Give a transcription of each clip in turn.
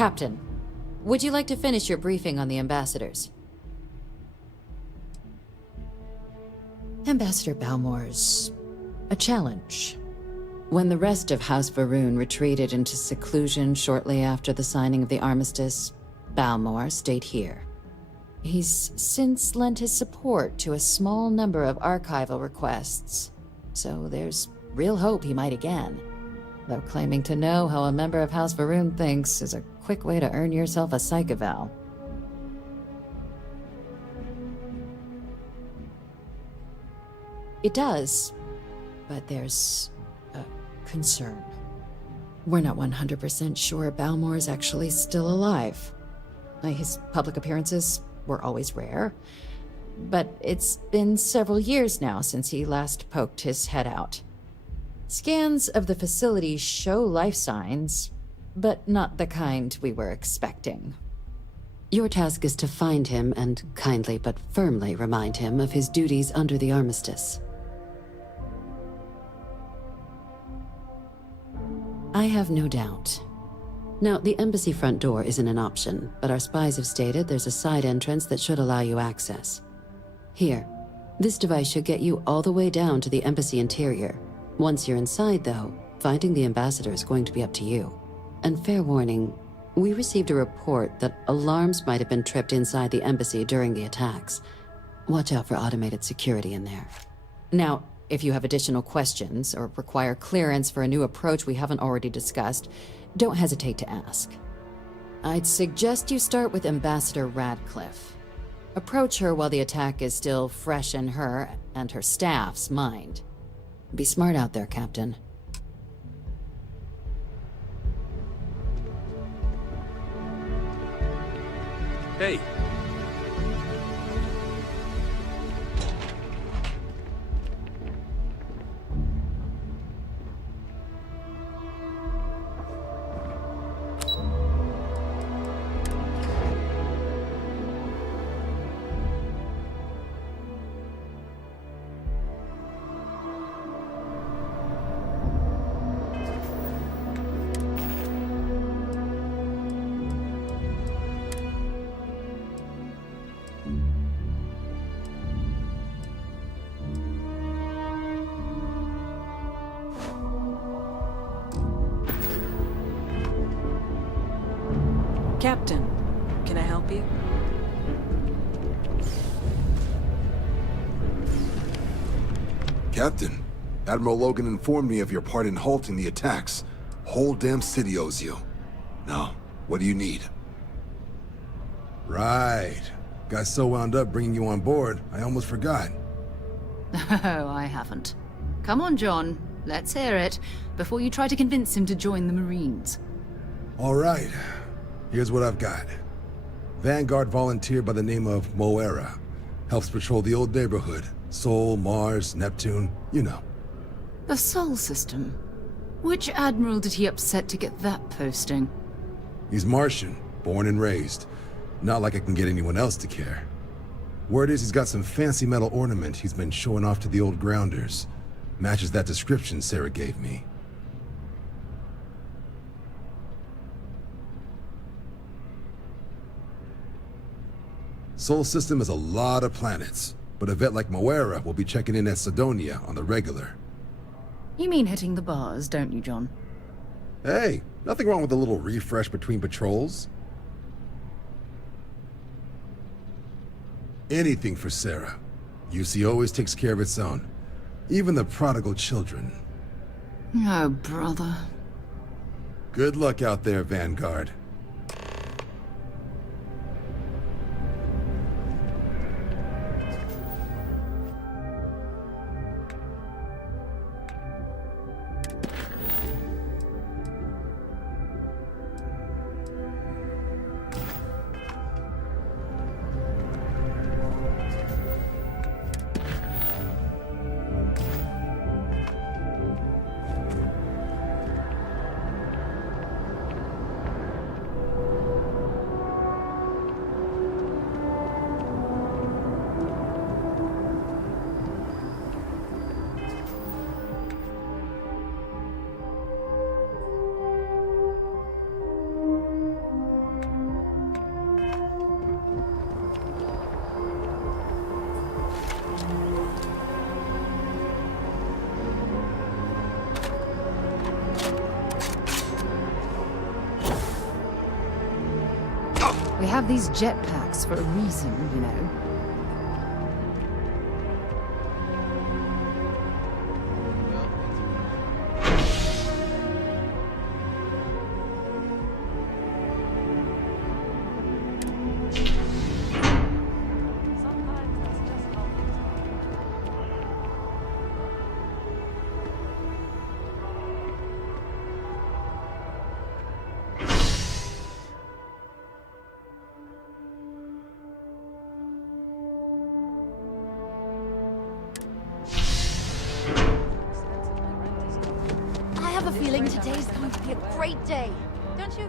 Captain, would you like to finish your briefing on the ambassadors? Ambassador Balmore's a challenge. When the rest of House Varun retreated into seclusion shortly after the signing of the armistice, Balmore stayed here. He's since lent his support to a small number of archival requests, so there's real hope he might again. Though claiming to know how a member of House Varun thinks is a quick way to earn yourself a psych eval. It does, but there's a concern. We're not 100% sure Balmore's actually still alive. His public appearances were always rare, but it's been several years now since he last poked his head out. Scans of the facility show life signs, but not the kind we were expecting. Your task is to find him and kindly but firmly remind him of his duties under the armistice. I have no doubt. Now, the embassy front door isn't an option, but our spies have stated there's a side entrance that should allow you access. Here, this device should get you all the way down to the embassy interior. Once you're inside, though, finding the ambassador is going to be up to you. And fair warning, we received a report that alarms might have been tripped inside the embassy during the attacks. Watch out for automated security in there. Now, if you have additional questions or require clearance for a new approach we haven't already discussed, don't hesitate to ask. I'd suggest you start with Ambassador Radcliffe. Approach her while the attack is still fresh in her and her staff's mind. Be smart out there, Captain. Hey. Captain, can I help you? Captain, Admiral Logan informed me of your part in halting the attacks. Whole damn city owes you. Now, what do you need? Right. Got so wound up bringing you on board, I almost forgot. Oh, I haven't. Come on, John. Let's hear it, before you try to convince him to join the Marines. All right. Here's what I've got. Vanguard volunteer by the name of Moira. Helps patrol the old neighborhood. Sol, Mars, Neptune, you know. The Sol system? Which admiral did he upset to get that posting? He's Martian, born and raised. Not like I can get anyone else to care. Word is he's got some fancy metal ornament he's been showing off to the old grounders. Matches that description Sarah gave me. Sol system has a lot of planets, but a vet like Moira will be checking in at Sidonia on the regular. You mean hitting the bars, don't you, John? Hey, nothing wrong with a little refresh between patrols. Anything for Sarah. UC always takes care of its own. Even the prodigal children. Oh, brother. Good luck out there, Vanguard. have these jetpacks for a reason, you know. I have a feeling today's going to be a great day, don't you?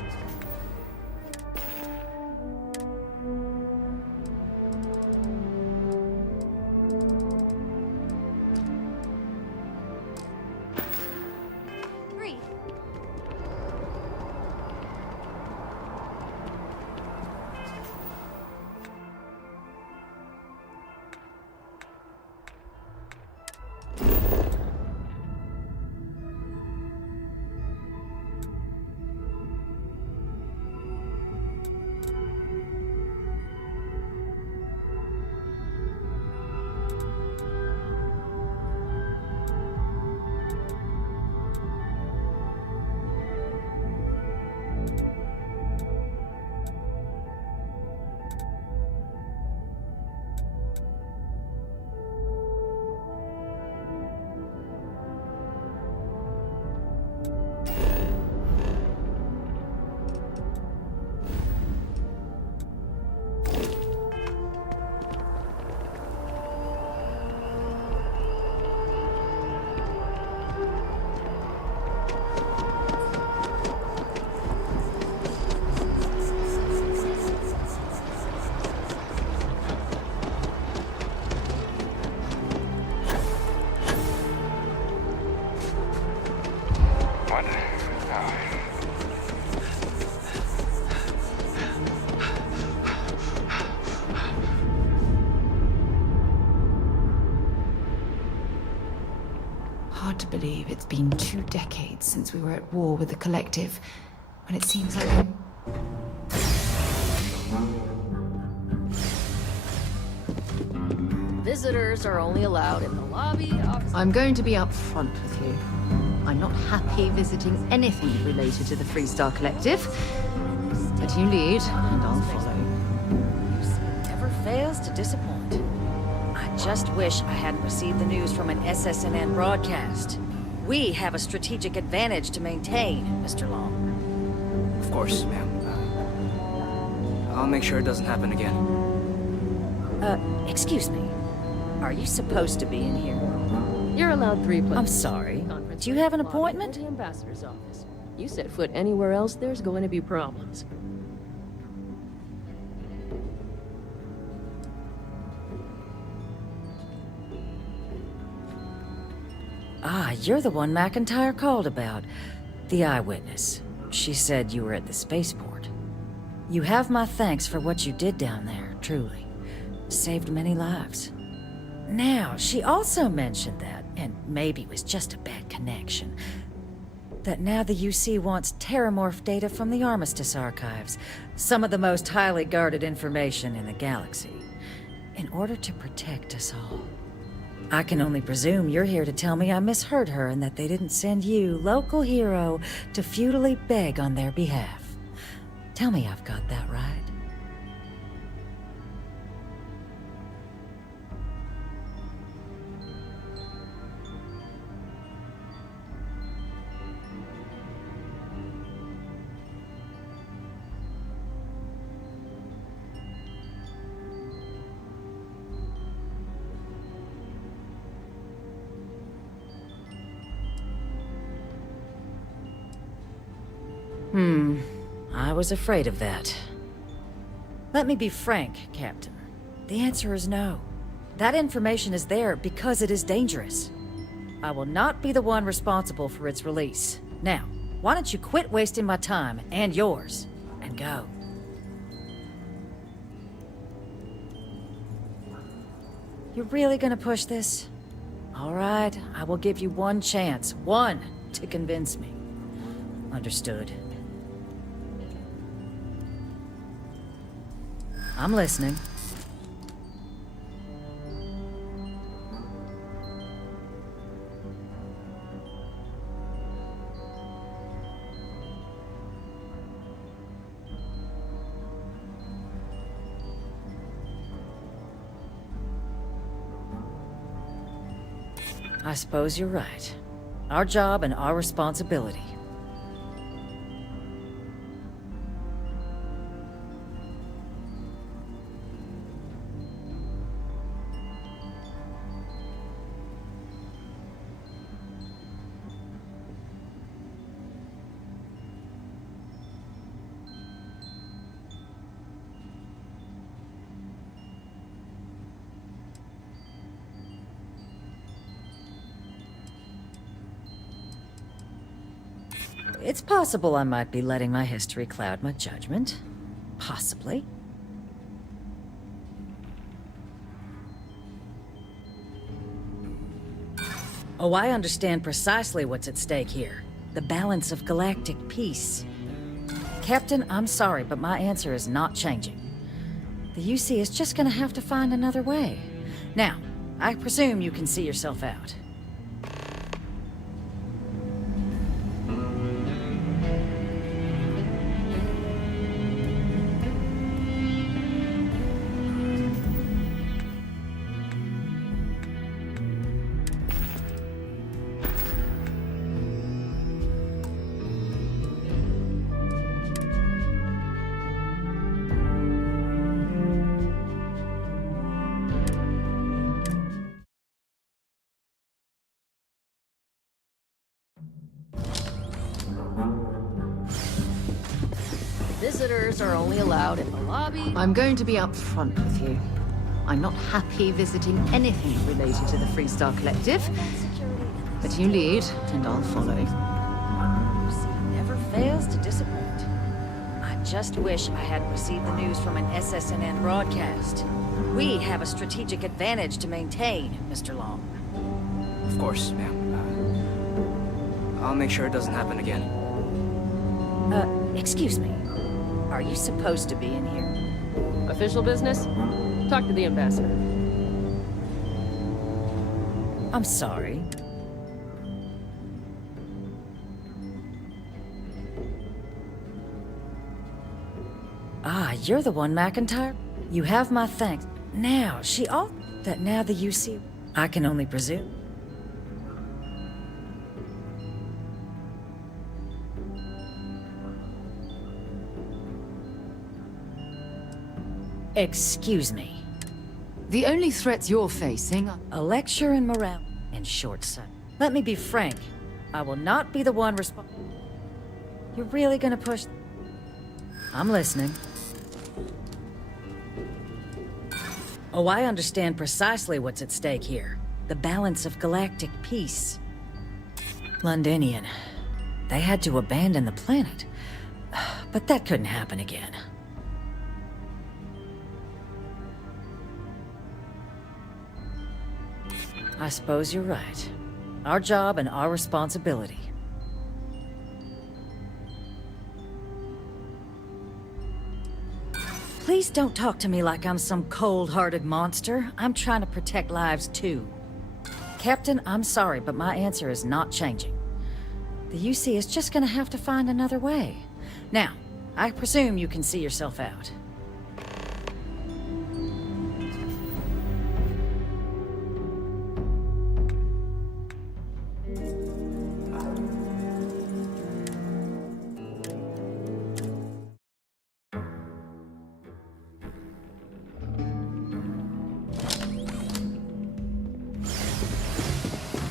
Breathe. Hard to believe it's been 2 decades since we were at war with the Collective, when it seems like... Visitors are only allowed in the lobby, office. I'm going to be upfront with you. I'm not happy visiting anything related to the Freestar Collective. But you lead, and I'll follow. Never fails to disappoint. I just wish I hadn't received the news from an SSNN broadcast. We have a strategic advantage to maintain, Mr. Long. Of course, ma'am. I'll make sure it doesn't happen again. Excuse me. Are you supposed to be in here? You're allowed 3 places. I'm sorry. Do you have an appointment? The ambassador's office. You set foot anywhere else, there's going to be problems. Ah, you're the one McIntyre called about. The eyewitness. She said you were at the spaceport. You have my thanks for what you did down there, truly. Saved many lives. Now, she also mentioned that, and maybe it was just a bad connection, that now the UC wants terramorph data from the Armistice archives, some of the most highly guarded information in the galaxy, in order to protect us all. I can only presume you're here to tell me I misheard her and that they didn't send you, local hero, to futilely beg on their behalf. Tell me I've got that right. I was afraid of that. Let me be frank, Captain. The answer is no. That information is there because it is dangerous. I will not be the one responsible for its release. Now, why don't you quit wasting my time and yours, and go? You're really gonna push this? All right, I will give you one chance, one, to convince me. Understood. I'm listening. I suppose you're right. Our job and our responsibility. It's possible I might be letting my history cloud my judgment. Possibly. Oh, I understand precisely what's at stake here. The balance of galactic peace. Captain, I'm sorry, but my answer is not changing. The UC is just gonna have to find another way. Now, I presume you can see yourself out. Visitors are only allowed in the lobby. I'm going to be upfront with you. I'm not happy visiting anything related to the Freestar Collective. But you lead, and I'll follow. Never fails to disappoint. I just wish I hadn't received the news from an SSNN broadcast. We have a strategic advantage to maintain, Mr. Long. Of course, ma'am. I'll make sure it doesn't happen again. Excuse me. Are you supposed to be in here? Official business? Talk to the ambassador. I'm sorry. Ah, you're the one, McIntyre? You have my thanks. Now, she all that now the UC... I can only presume. Excuse me. The only threats you're facing are... A lecture in morale and short sight. Let me be frank. I will not be the one responsible. You're really gonna push... I'm listening. Oh, I understand precisely what's at stake here. The balance of galactic peace. Londonian. They had to abandon the planet. But that couldn't happen again. I suppose you're right. Our job and our responsibility. Please don't talk to me like I'm some cold-hearted monster. I'm trying to protect lives too. Captain, I'm sorry, but my answer is not changing. The UC is just gonna have to find another way. Now, I presume you can see yourself out.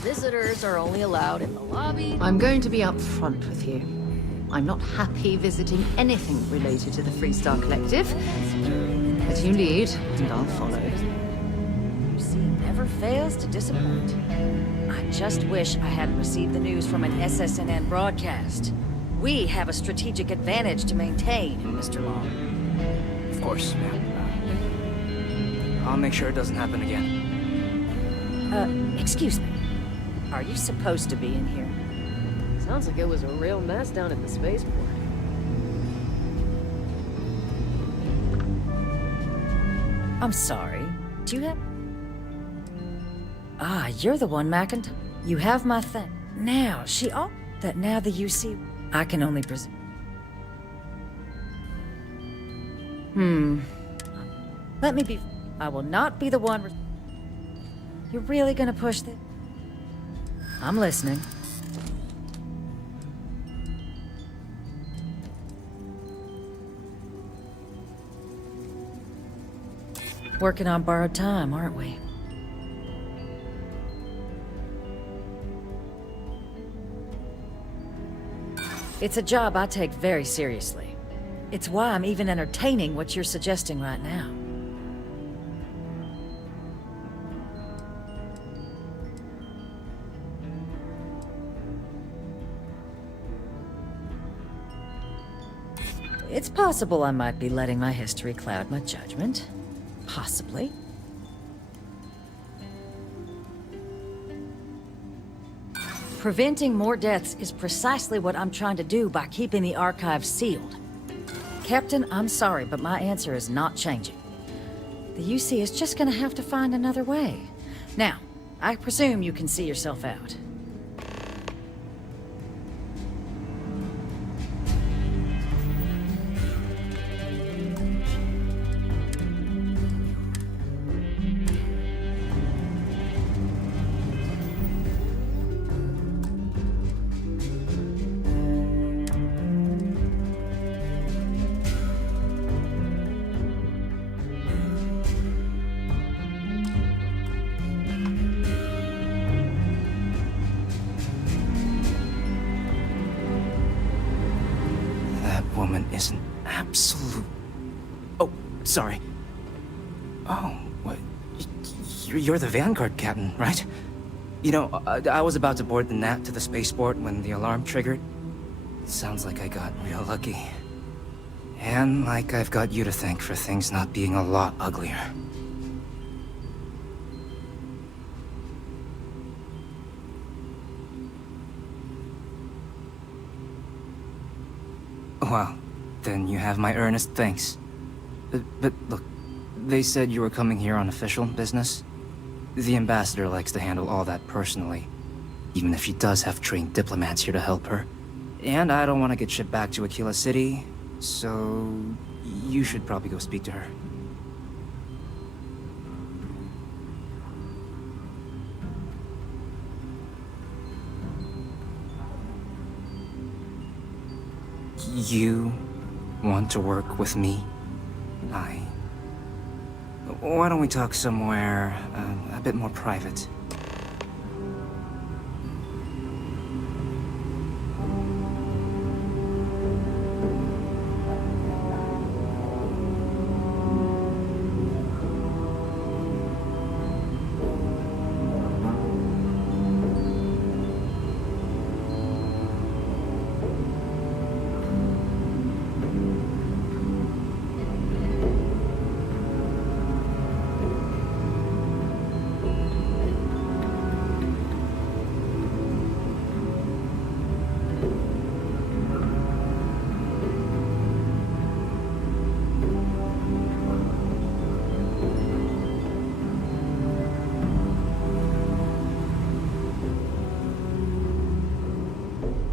Visitors are only allowed in the lobby. I'm going to be upfront with you. I'm not happy visiting anything related to the Freestar Collective. But you lead, and I'll follow. UC never fails to disappoint. I just wish I hadn't received the news from an SSNN broadcast. We have a strategic advantage to maintain, Mr. Long. Of course, ma'am. I'll make sure it doesn't happen again. Excuse me. Are you supposed to be in here? Sounds like it was a real mess down at the spaceport. I'm sorry. Do you have... Ah, you're the one, McIntyre. You have my thing. Now, she all... That now the UC... I can only presume... Let me be... I will not be the one... You're really gonna push this? I'm listening. Working on borrowed time, aren't we? It's a job I take very seriously. It's why I'm even entertaining what you're suggesting right now. It's possible I might be letting my history cloud my judgment. Possibly. Preventing more deaths is precisely what I'm trying to do by keeping the archives sealed. Captain, I'm sorry, but my answer is not changing. The UC is just gonna have to find another way. Now, I presume you can see yourself out. Woman is an absolute... Oh, sorry. Oh, what? You're the Vanguard captain, right? You know, I was about to board the Nat to the spaceport when the alarm triggered. Sounds like I got real lucky. And like I've got you to thank for things not being a lot uglier. Well, then you have my earnest thanks. But look, they said you were coming here on official business. The ambassador likes to handle all that personally, even if she does have trained diplomats here to help her. And I don't want to get shipped back to Aquila City, so you should probably go speak to her. You want to work with me? Why don't we talk somewhere a bit more private?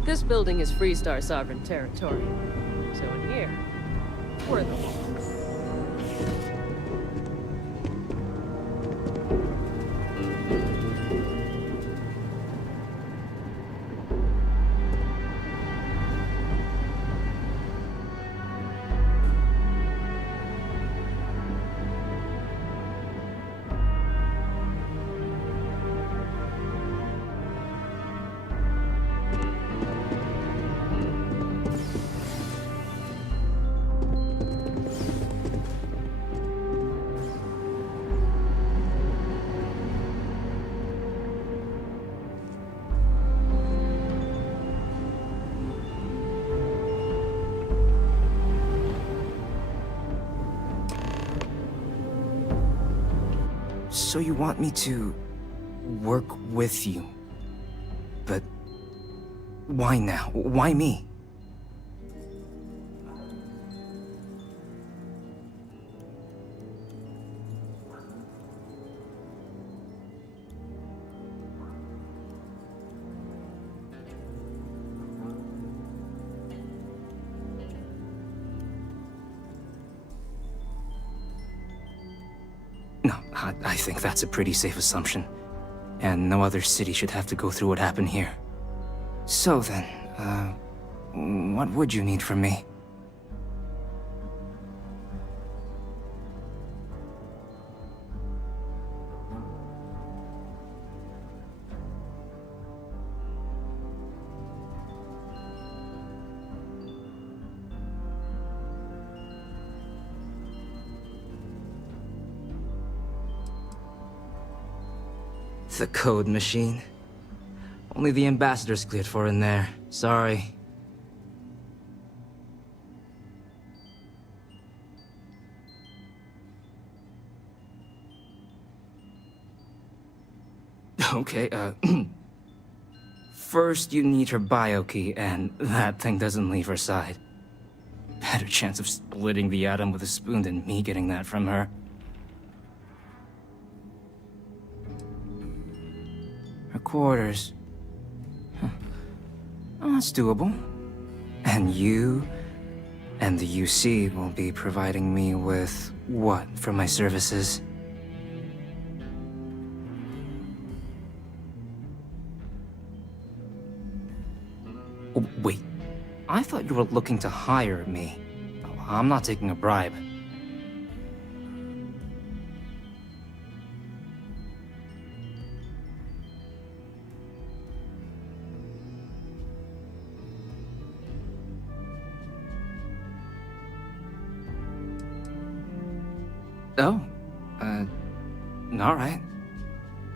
This building is Freestar sovereign territory. So in here, we're the law. So you want me to work with you? But why now? Why me? No, I think that's a pretty safe assumption. And no other city should have to go through what happened here. So then, what would you need from me? The code machine. Only the ambassador's cleared for in there. Sorry. Okay, first you need her bio key, and that thing doesn't leave her side. Better chance of splitting the atom with a spoon than me getting that from her. Her quarters. Huh. Oh, that's doable. And you and the UC will be providing me with what for my services? Oh, wait. I thought you were looking to hire me. I'm not taking a bribe. Oh, all right.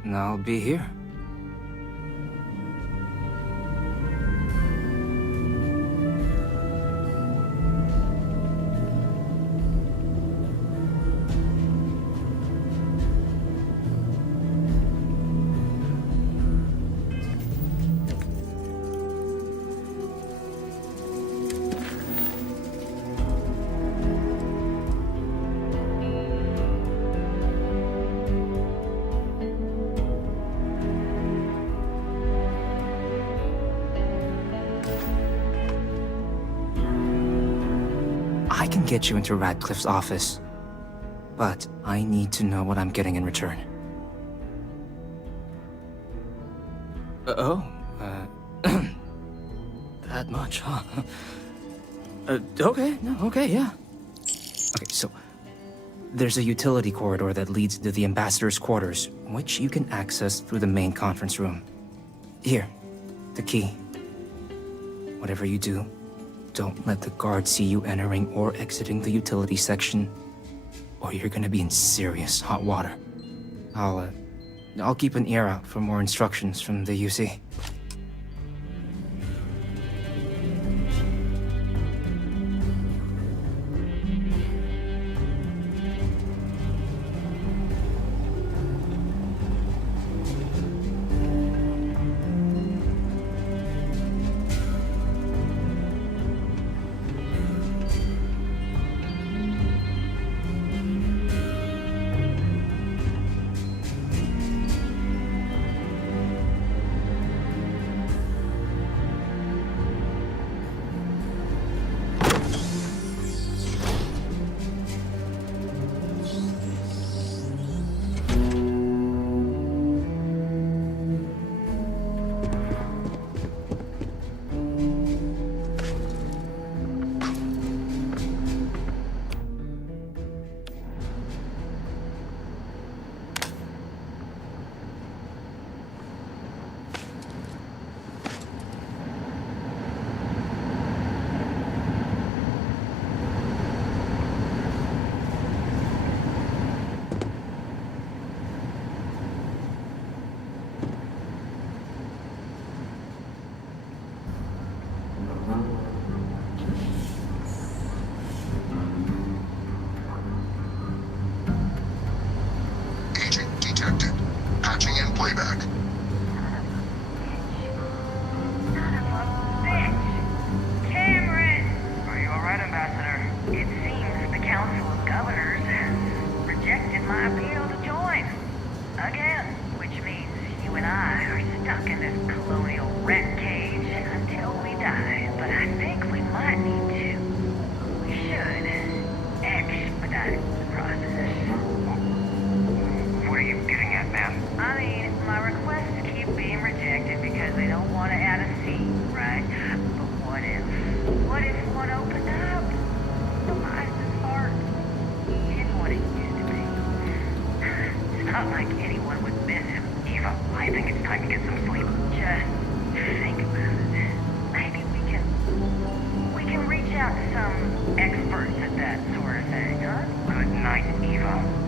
I'll be here. I can get you into Radcliffe's office, but I need to know what I'm getting in return. That much, huh? Okay, no, okay, yeah. Okay, so there's a utility corridor that leads to the ambassador's quarters, which you can access through the main conference room. Here, the key. Whatever you do, don't let the guards see you entering or exiting the utility section, or you're gonna be in serious hot water. I'll keep an ear out for more instructions from the UC. Not like anyone would miss him, Eva. I think it's time to get some sleep. Just think about it. Maybe we can reach out to some experts at that sort of thing, huh? Good night, Eva.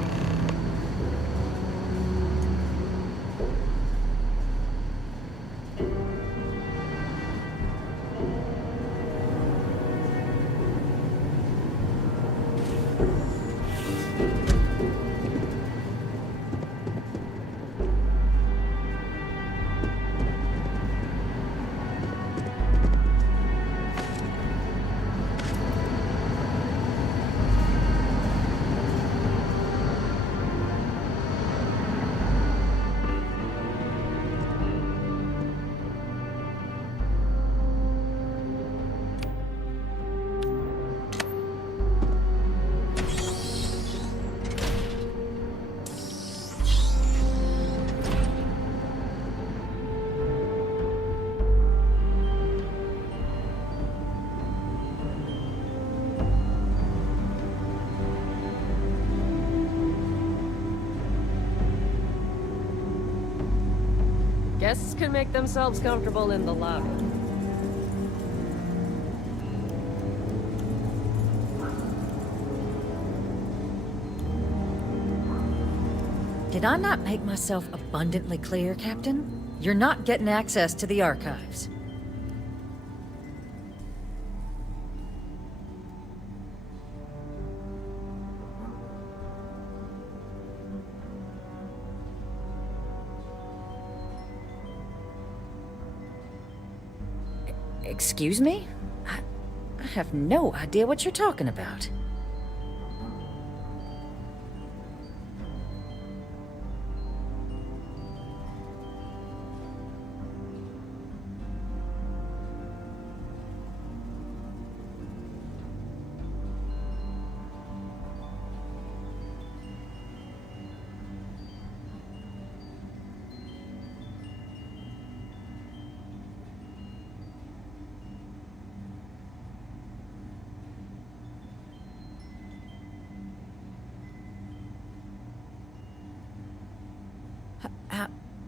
Guests can make themselves comfortable in the lobby. Did I not make myself abundantly clear, Captain? You're not getting access to the archives. Excuse me? I have no idea what you're talking about.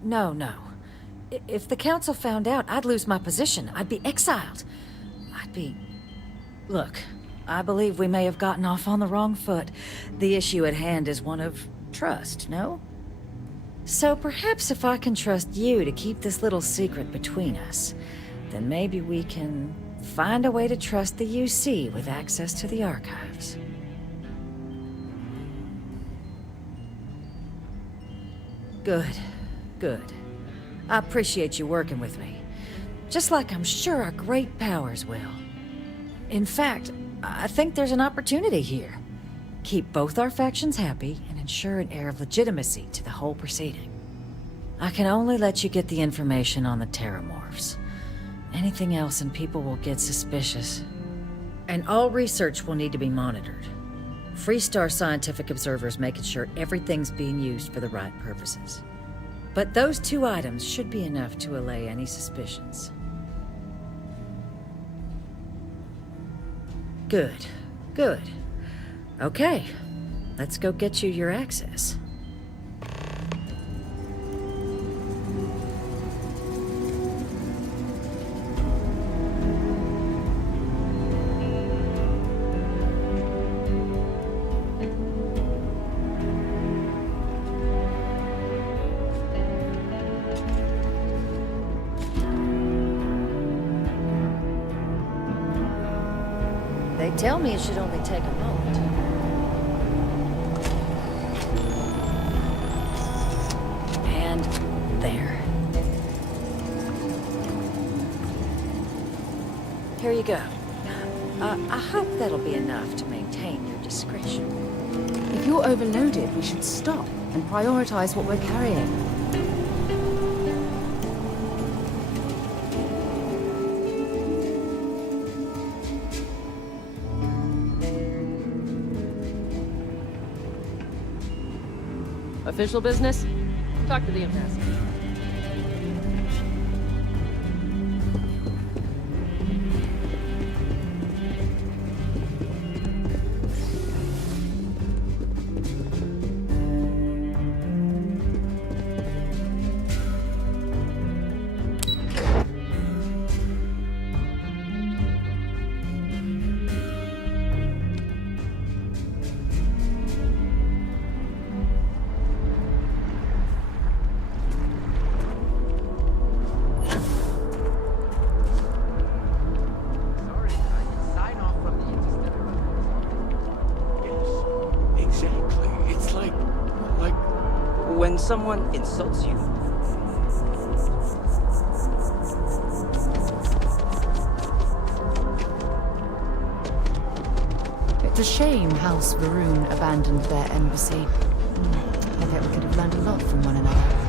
No. If the council found out, I'd lose my position. I'd be exiled. Look, I believe we may have gotten off on the wrong foot. The issue at hand is one of trust, no? So perhaps if I can trust you to keep this little secret between us, then maybe we can find a way to trust the UC with access to the archives. Good. I appreciate you working with me. Just like I'm sure our great powers will. In fact, I think there's an opportunity here. Keep both our factions happy and ensure an air of legitimacy to the whole proceeding. I can only let you get the information on the Terramorphs. Anything else and people will get suspicious. And all research will need to be monitored. Freestar scientific observers making sure everything's being used for the right purposes. But those 2 items should be enough to allay any suspicions. Good. Okay, let's go get you your access. They tell me it should only take a moment. And there. Here you go. I hope that'll be enough to maintain your discretion. If you're overloaded, we should stop and prioritize what we're carrying. Official business? Talk to the ambassador. when someone insults you, It's a shame House Varun abandoned their embassy. I bet we could have learned a lot from one another.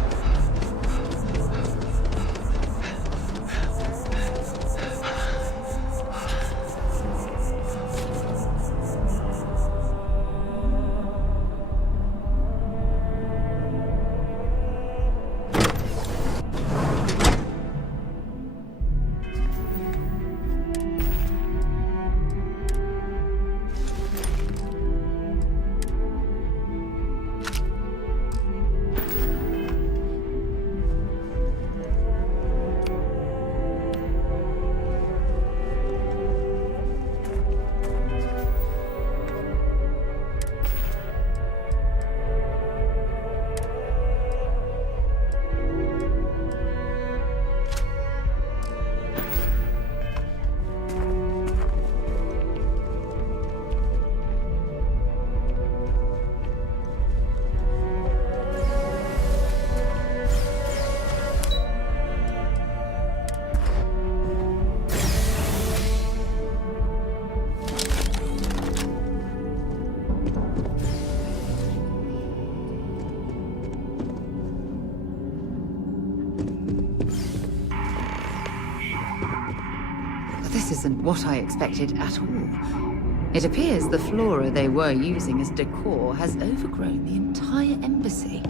This isn't what I expected at all. It appears the flora they were using as decor has overgrown the entire embassy.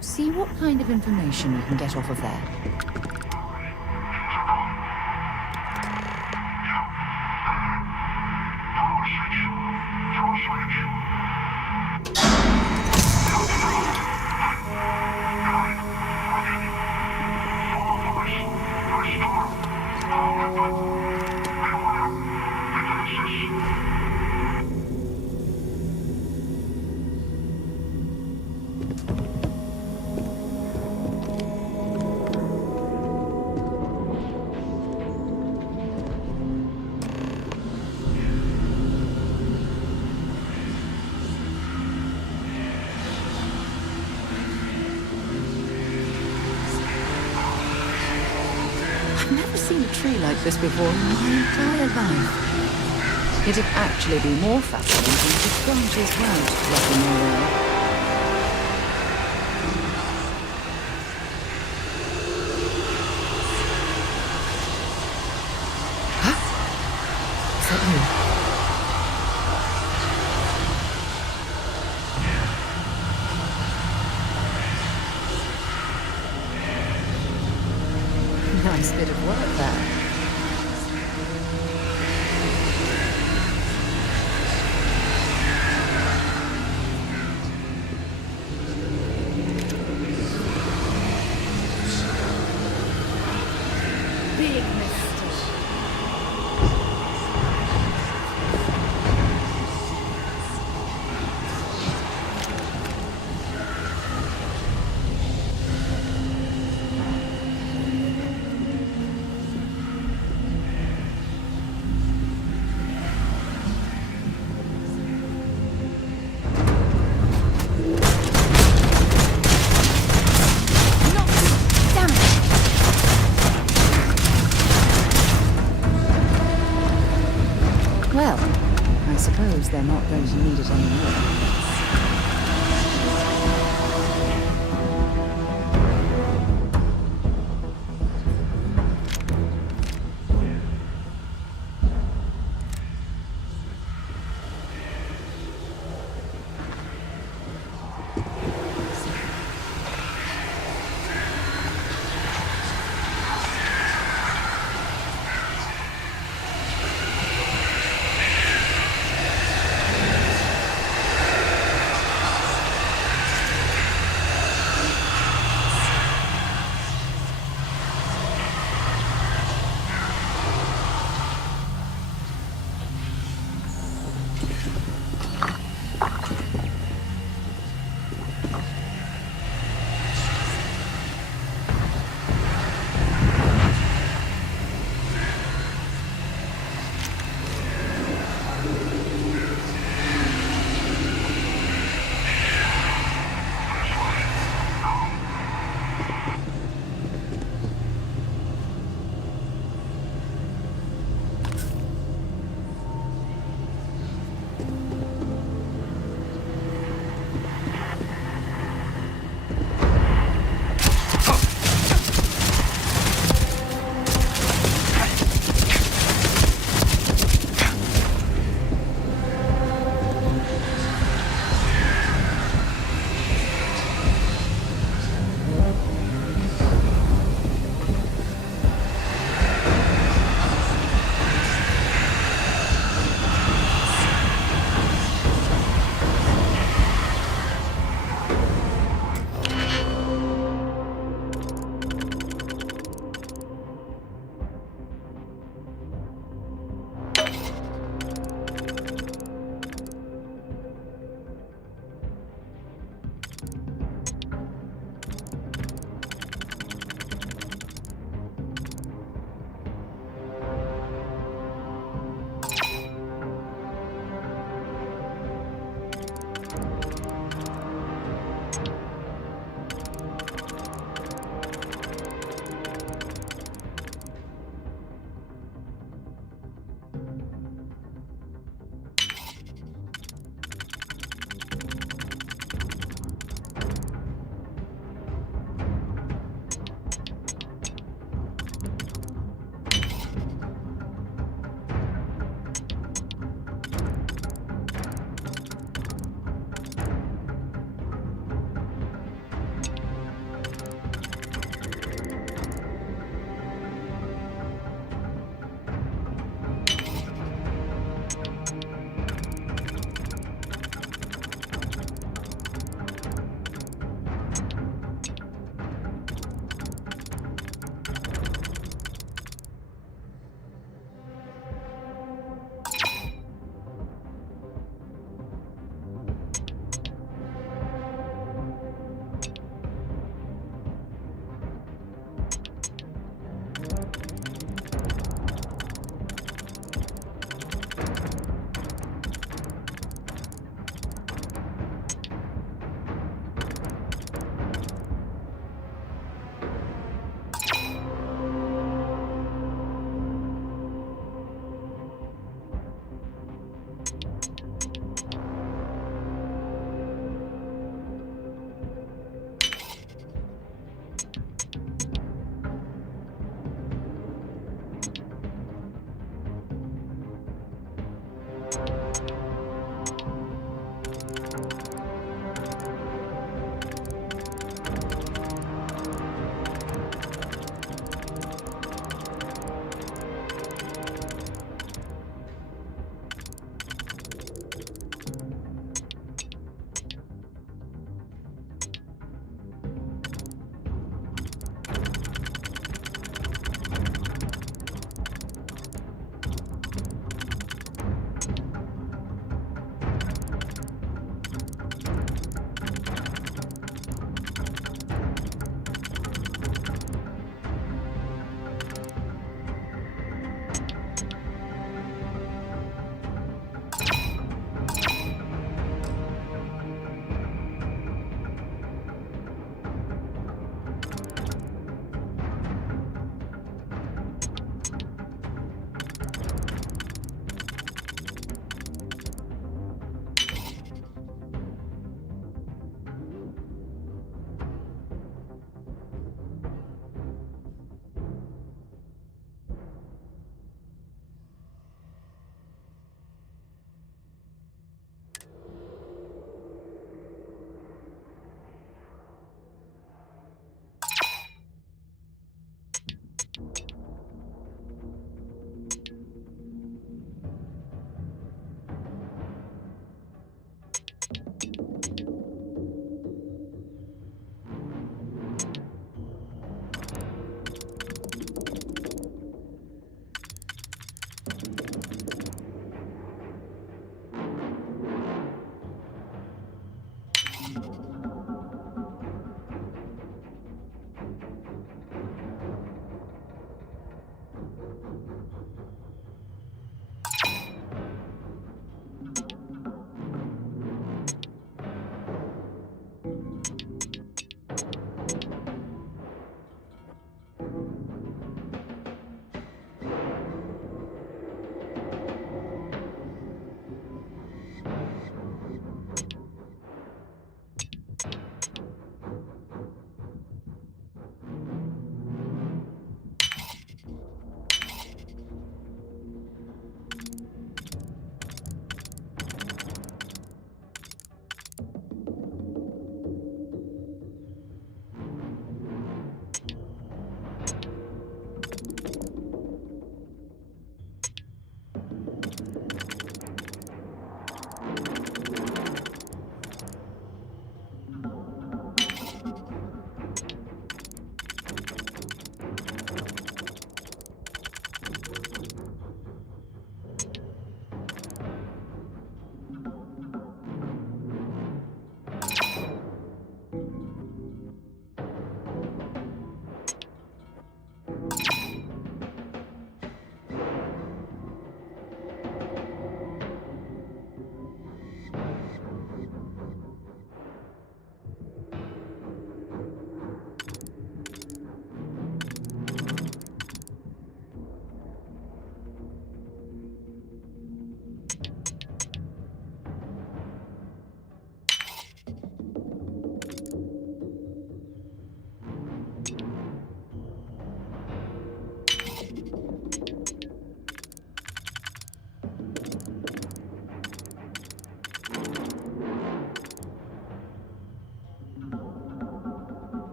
See what kind of information you can get off of there. like this before in my entire life. It'd actually be more fascinating to branch his route to rock and roll. Nice bit of work there. Big mistake. Well, I suppose they're not going to need it anymore.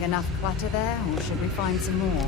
Think enough clutter there, or should we find some more?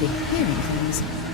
must be hearing things.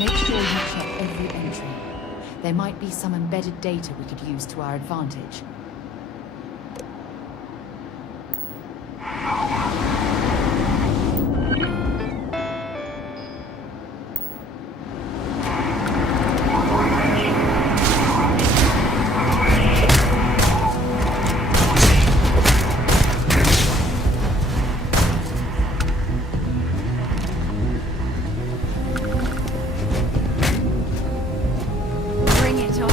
Make sure you check every entry. There might be some embedded data we could use to our advantage. Bring it on.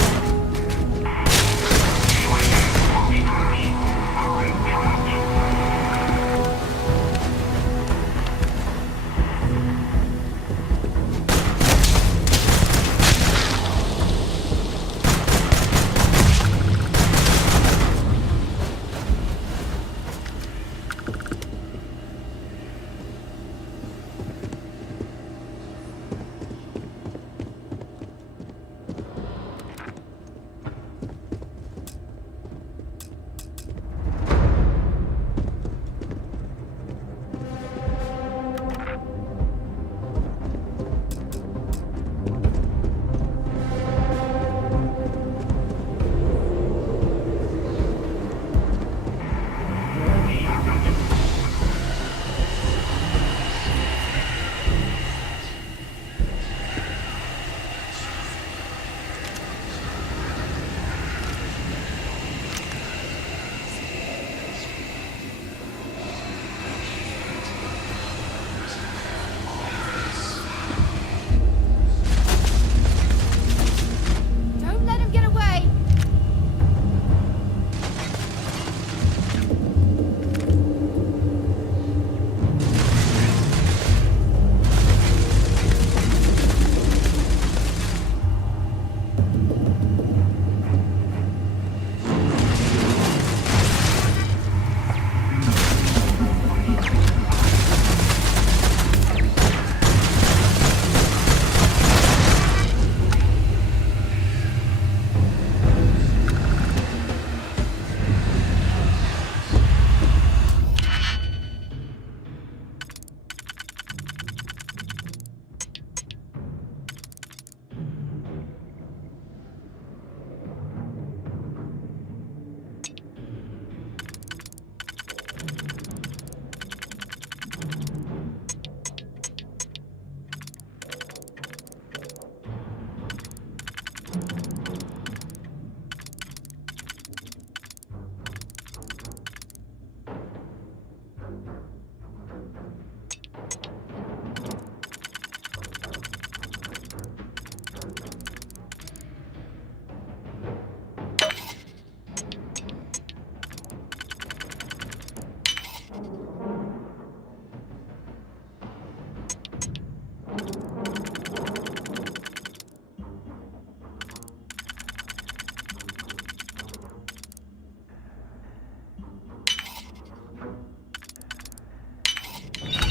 Don't let him get away!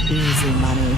Easy money.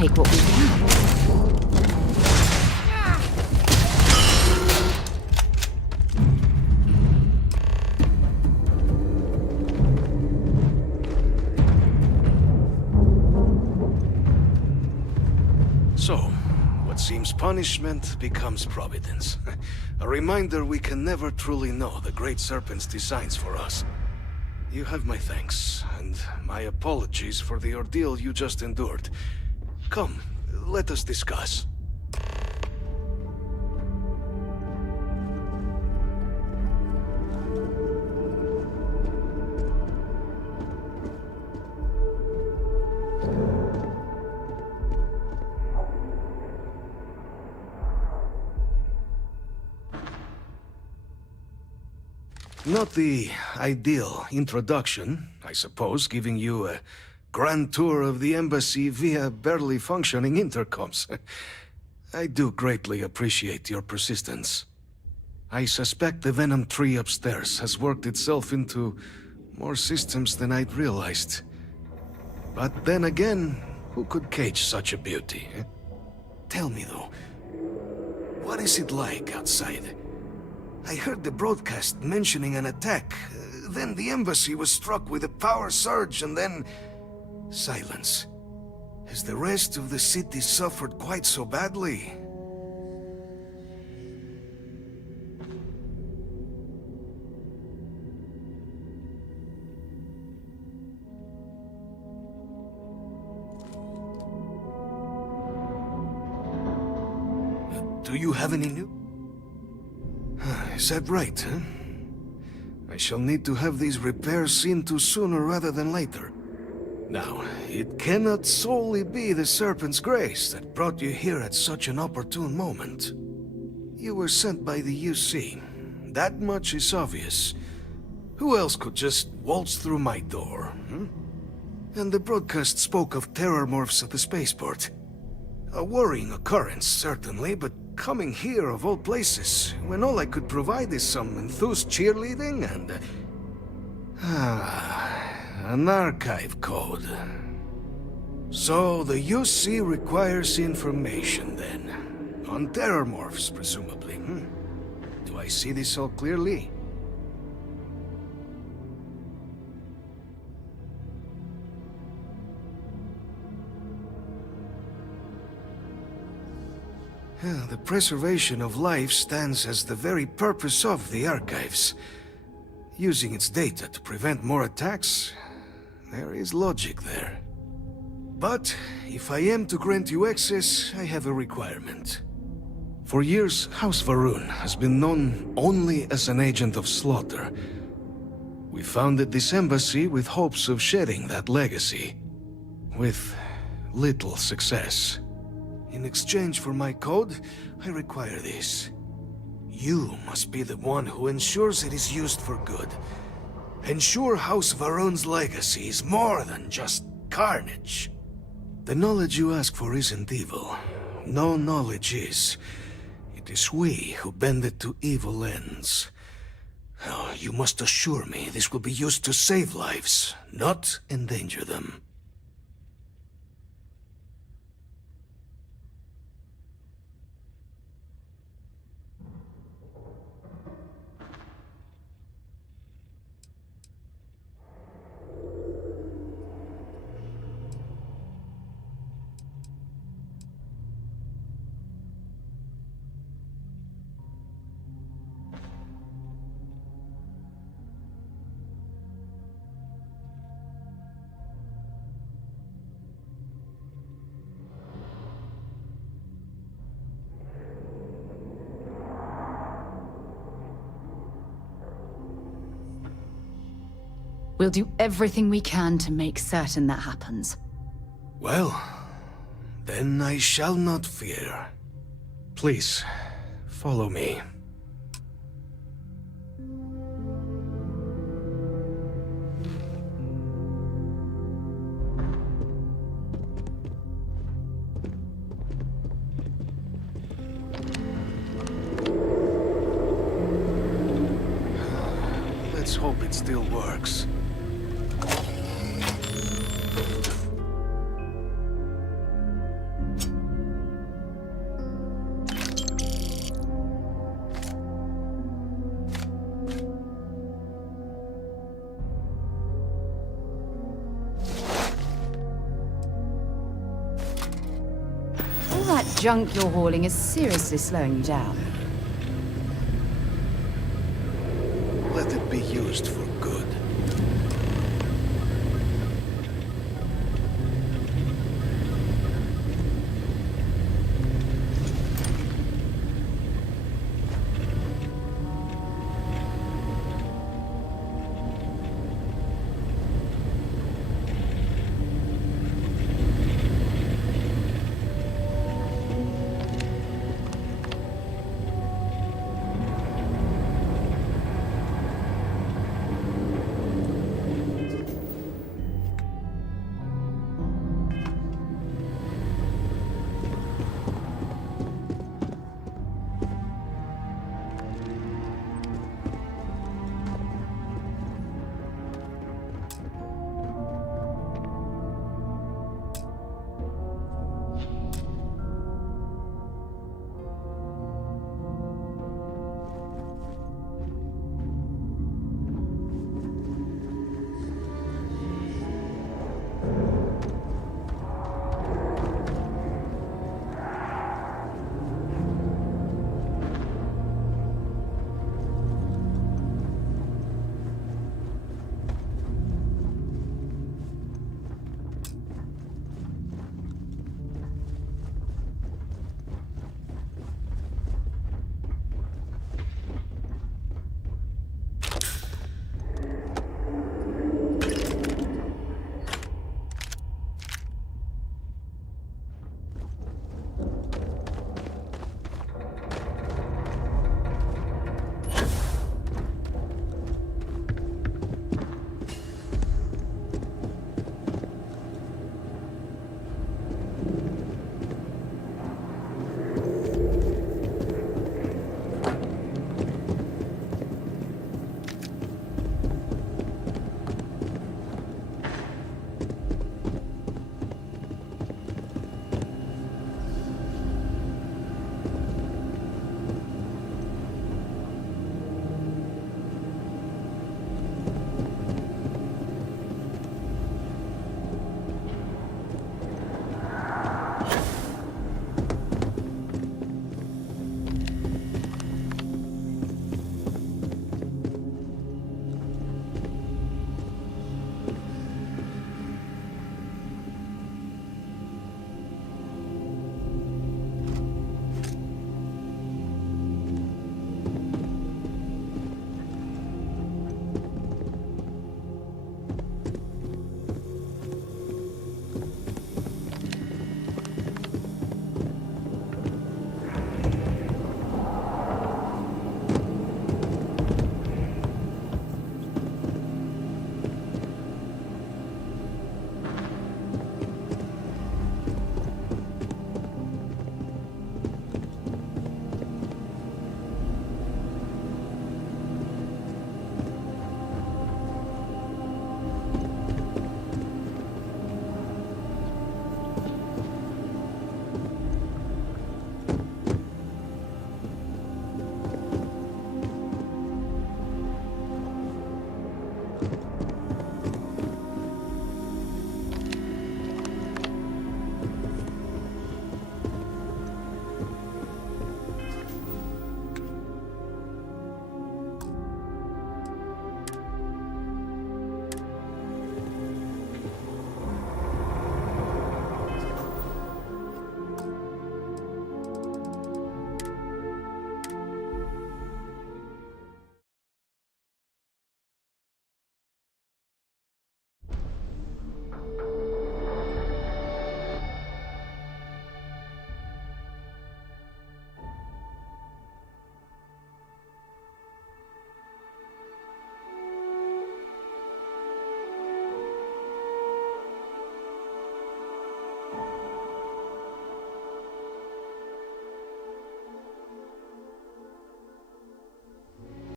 take what we can. So, what seems punishment becomes providence. A reminder we can never truly know the Great Serpent's designs for us. You have my thanks, and my apologies for the ordeal you just endured. Come, let us discuss. Not the ideal introduction, I suppose, giving you a grand tour of the embassy via barely functioning intercoms. I do greatly appreciate your persistence. I suspect the Venom tree upstairs has worked itself into more systems than I'd realized. But then again, who could cage such a beauty? Tell me though, what is it like outside? I heard the broadcast mentioning an attack. Then the embassy was struck with a power surge and then... silence. Has the rest of the city suffered quite so badly? Do you have any news? Is that right, huh? I shall need to have these repairs seen to sooner rather than later. Now, it cannot solely be the Serpent's grace that brought you here at such an opportune moment. You were sent by the UC. That much is obvious. Who else could just waltz through my door, hmm? And the broadcast spoke of terror morphs at the spaceport. A worrying occurrence, certainly, but coming here of all places, when all I could provide is some enthused cheerleading and... an archive code. So the UC requires information, then. On terror morphs, presumably, hmm? Do I see this all clearly? The preservation of life stands as the very purpose of the archives. Using its data to prevent more attacks, there is logic there. But if I am to grant you access, I have a requirement. For years, House Varun has been known only as an agent of slaughter. We founded this embassy with hopes of shedding that legacy, with little success. In exchange for my code, I require this. You must be the one who ensures it is used for good. Ensure House Varun's legacy is more than just carnage. The knowledge you ask for isn't evil. No knowledge is. It is we who bend it to evil ends. Oh, you must assure me this will be used to save lives, not endanger them. We'll do everything we can to make certain that happens. Well, then I shall not fear. Please, follow me. Let's hope it still works. that junk you're hauling is seriously slowing you down. Let it be used for good.